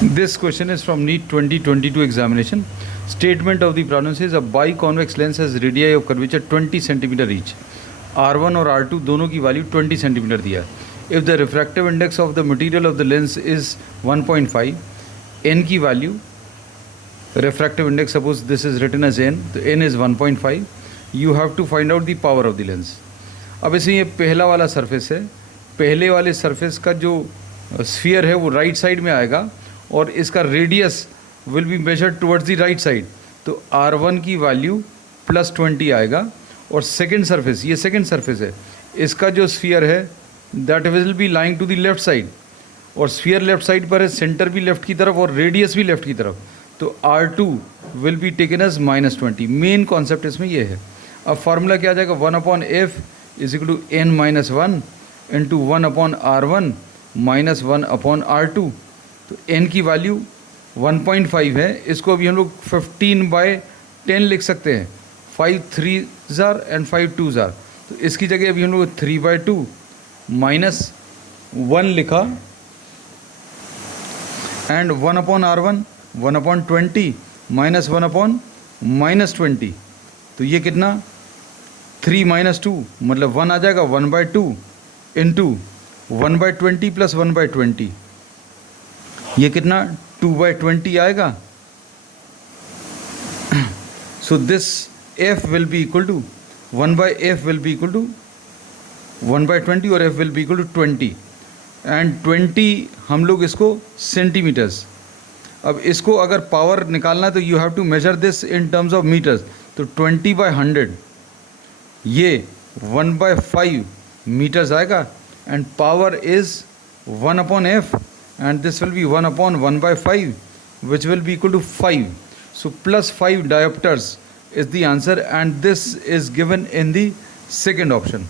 This question is from NEET 2022 examination. Statement of the problem says a biconvex lens has radii of curvature 20 cm each. R1 और R2 दोनों की value 20 cm दिया है. If the refractive index of the material of the lens is 1.5, n की value, refractive index suppose this is written as n, तो n is 1.5. You have to find out the power of the lens. अब इसमें ये पहला वाला surface है. पहले वाले सरफेस का जो स्फीयर है वो राइट साइड में आएगा और इसका radius will be measured towards the right side. तो R1 की वैल्यू +20 आएगा. और सेकंड सरफेस, ये सेकंड सरफेस है, इसका जो स्फीयर है that will be lying to the left side. और स्फीयर लेफ्ट साइड पर है, सेंटर भी लेफ्ट की तरफ और रेडियस भी लेफ्ट की तरफ. तो R2 will be taken as -20. Main concept इसमें ये है. अब फार्मूला क्या आ जाएगा, 1/f is equal to n-1 into 1/R1 -1/R2. तो n की वैल्यू 1.5 है. इसको अभी हम लोग 15/10 लिख सकते हैं. 5 3s are and 5 2s are. तो इसकी जगह अभी हम लोग 3/2 -1 लिखा एंड 1/R1 1/20 -1/-20. तो ये कितना 3 - 2 मतलब 1 आ जाएगा. 1/2 इंटू 1/20 + 1/20 ये कितना 2/20 आएगा. So this f will be equal to 1/f will be equal to 1/20 और f will be equal to 20 and 20 हम लोग इसको सेंटीमीटर्स. अब इसको अगर पावर निकालना है तो you have to measure this in terms of metres. तो 20/100 ये 1/5 मीटर्स आएगा and power is 1/f and this will be 1/1/5 which will be equal to 5. So +5 diopters is the answer and this is given in the second option.